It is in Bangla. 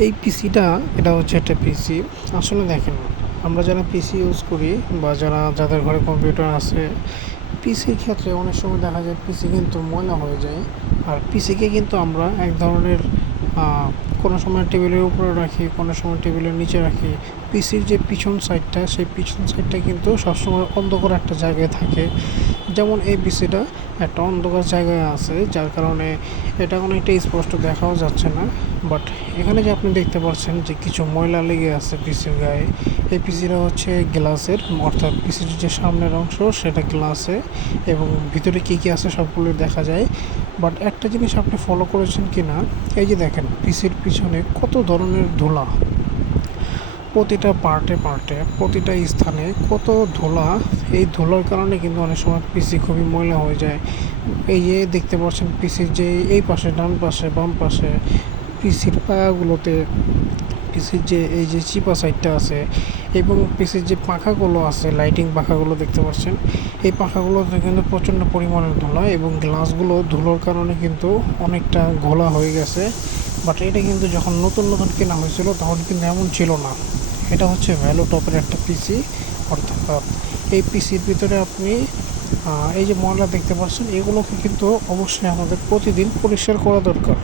এই পিসিটা এটা হচ্ছে একটা পিসি। আসলে দেখেন, আমরা যারা পিসি ইউজ করি বা যাদের ঘরে কম্পিউটার আছে, পিসির ক্ষেত্রে অনেক সময় দেখা যায় পিসি কিন্তু ময়লা হয়ে যায়। আর পিসিকে কিন্তু আমরা এক ধরনের কোনো সময় টেবিলের উপরে রাখি, কোনো সময় টেবিলের নিচে রাখি। পিসির যে পিছন সাইডটা, সেই পিছন সাইডটা কিন্তু সবসময় অন্ধকার একটা জায়গায় থাকে। যেমন এই পিসিটা একটা অন্ধকার জায়গায় আছে, যার কারণে এটা অনেকটা স্পষ্ট দেখাও যাচ্ছে না। বাট এখানে যে আপনি দেখতে পাচ্ছেন যে কিছু ময়লা লেগে আছে পিসির গায়ে। এই পিসিটা হচ্ছে গ্লাসের, অর্থাৎ পিসির যে সামনের অংশ সেটা গ্লাসে, এবং ভিতরে কী কী আছে সবগুলো দেখা যায়। বাট একটা জিনিস আপনি ফলো করেছেন কি না, এই যে দেখেন পিসির পিছনে কত ধরনের ধুলা, প্রতিটা পার্টে পার্টে প্রতিটা স্থানে কত ধুলা। এই ধুলার কারণে কিন্তু অনেক সময় পিসি খুবই ময়লা হয়ে যায়। এই যে দেখতে পাচ্ছেন পিসির যে এই পাশে, ডান পাশে, বাম পাশে, পিসির পায়াগুলোতে, পিসির যে এই যে চিপা সাইডটা আছে, এবং পিসির যে পাখাগুলো আছে, লাইটিং পাখাগুলো দেখতে পাচ্ছেন, এই পাখাগুলোতে কিন্তু প্রচণ্ড পরিমাণের ধুলা, এবং গ্লাসগুলো ধুলোর কারণে কিন্তু অনেকটা ঘোলা হয়ে গেছে। বাট এটা কিন্তু যখন নতুন নতুন কেনা হয়েছিল তখন কিন্তু এমন ছিল না। এটা হচ্ছে ভ্যালু টপের একটা পিসি। অর্থাৎ এই পিসির ভিতরে আপনি এই যে ময়লা দেখতে পাচ্ছেন, এগুলোকে কিন্তু অবশ্যই আমাদের প্রতিদিন পরিষ্কার করা দরকার।